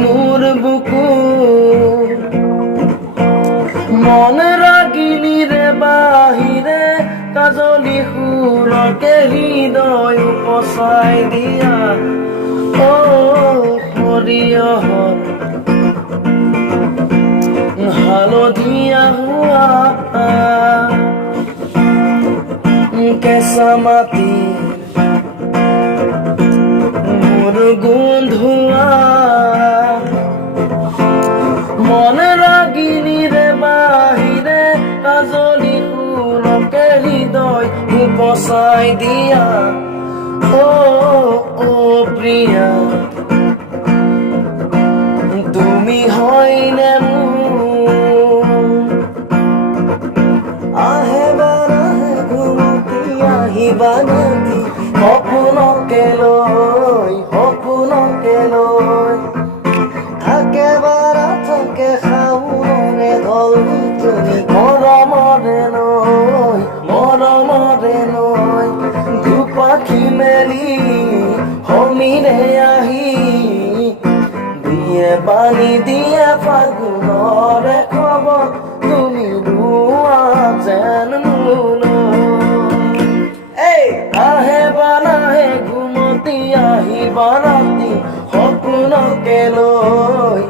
মোৰ বুকু মন ৰাগিনীৰে বাহিৰে কাজলি সুৰকে হৃদয় উপচাই দিয়া সৰিয়হৰ হালধীয়া হোৱা কেঁচা মাটি মোৰ গোন্ধোৱা মন ৰাগিনীৰে বাহিৰে কাজলি সুৰকে হৃদয় উপচাই দিয়া প্ৰিয়া তুমি হয়নে মোৰ আহে বাৰাহে ঘুমতি আহিবা নেকি সপোনকে লৈ একেবাৰে থাকে শাওণৰে দল তুমি মৰমৰে লৈ দুপাখি মেলি সমীৰে আহি দিয়ে পানী দিয়ে ফাগুনৰে খবৰ তুমি ৰোৱা যেন মোলৈ আহে বানাহে ঘুমতি আহিবা ৰাতি সপোনকে লৈ